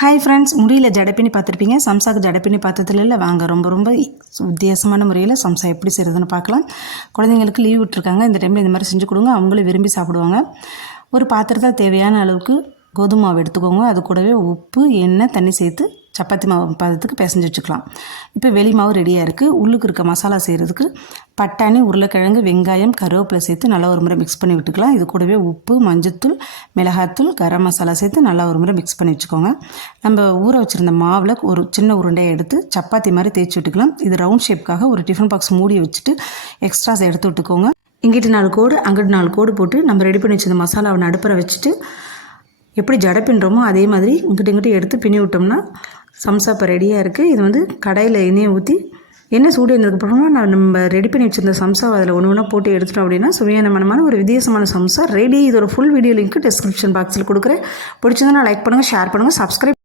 Hi friends, முடியல ஜடப்பினி பார்த்துருப்பீங்க. சம்சாவுக்கு ஜடப்பினி பார்த்ததுல இல்லை. வாங்க ரொம்ப வித்தியாசமான முறையில் சம்சா எப்படி செய்கிறதுன்னு பார்க்கலாம். குழந்தைங்களுக்கு லீவ் விட்டுருக்காங்க. இந்த டைமில் இந்த மாதிரி செஞ்சு கொடுங்க, அவங்களும் விரும்பி சாப்பிடுவாங்க. ஒரு பாத்திரத்தில் தேவையான அளவுக்கு கோதுமை மாவு எடுத்துக்கோங்க. அது கூடவே உப்பு, எண்ணெய், தண்ணி சேர்த்து சப்பாத்தி மாவு பதத்துக்கு பிசைஞ்சு வச்சுக்கலாம். இப்போ வெளி மாவு ரெடியாக இருக்குது. உள்ளுக்கு இருக்க மசாலா செய்கிறதுக்கு பட்டாணி, உருளைக்கிழங்கு, வெங்காயம், கருவேப்பிலை சேர்த்து நல்லா ஒரு முறை மிக்ஸ் பண்ணி விட்டுக்கலாம். இது கூடவே உப்பு, மஞ்சத்தூள், மிளகாத்தூள், கரம் மசாலா சேர்த்து நல்லா ஒரு முறை மிக்ஸ் பண்ணி வச்சுக்கோங்க. நம்ம ஊற வச்சுருந்த மாவில் ஒரு சின்ன உருண்டையை எடுத்து சப்பாத்தி மாதிரி தேய்ச்சி விட்டுக்கலாம். இது ரவுண்ட் ஷேப்புக்காக ஒரு டிஃபன் பாக்ஸ் மூடி வச்சுட்டு எக்ஸ்ட்ராஸ் எடுத்து விட்டுக்கோங்க. இங்கிட்டு 4 கோடு, அங்கிட்டு 4 கோடு போட்டு நம்ம ரெடி பண்ணி வச்சிருந்த மசாலாவை நடுப்புற வச்சுட்டு எப்படி ஜடை பின்னுறோமோ அதே மாதிரி இங்கிட்டு எடுத்து பின்னி விட்டோம்னா சம்சா இப்போ ரெடியாக இருக்குது. இது கடையில் எண்ணெயை ஊற்றி எண்ணெய் சூடு இருந்ததுக்கப்புறமா நம்ம ரெடி பண்ணி வச்சுருந்த சம்சாவை அதில் ஒன்று போட்டு எடுத்துட்டோம் அப்படின்னா சுவையான மனமான ஒரு வித்தியாசமான சம்சா ரெடி. இதோட ஃபுல் வீடியோ லிங்க் டிஸ்கிரிப்ஷன் பாக்ஸில் கொடுக்குறேன். பிடிச்சதுன்னா லைக் பண்ணுங்கள், ஷேர் பண்ணுங்கள், சப்ஸ்கிரைப்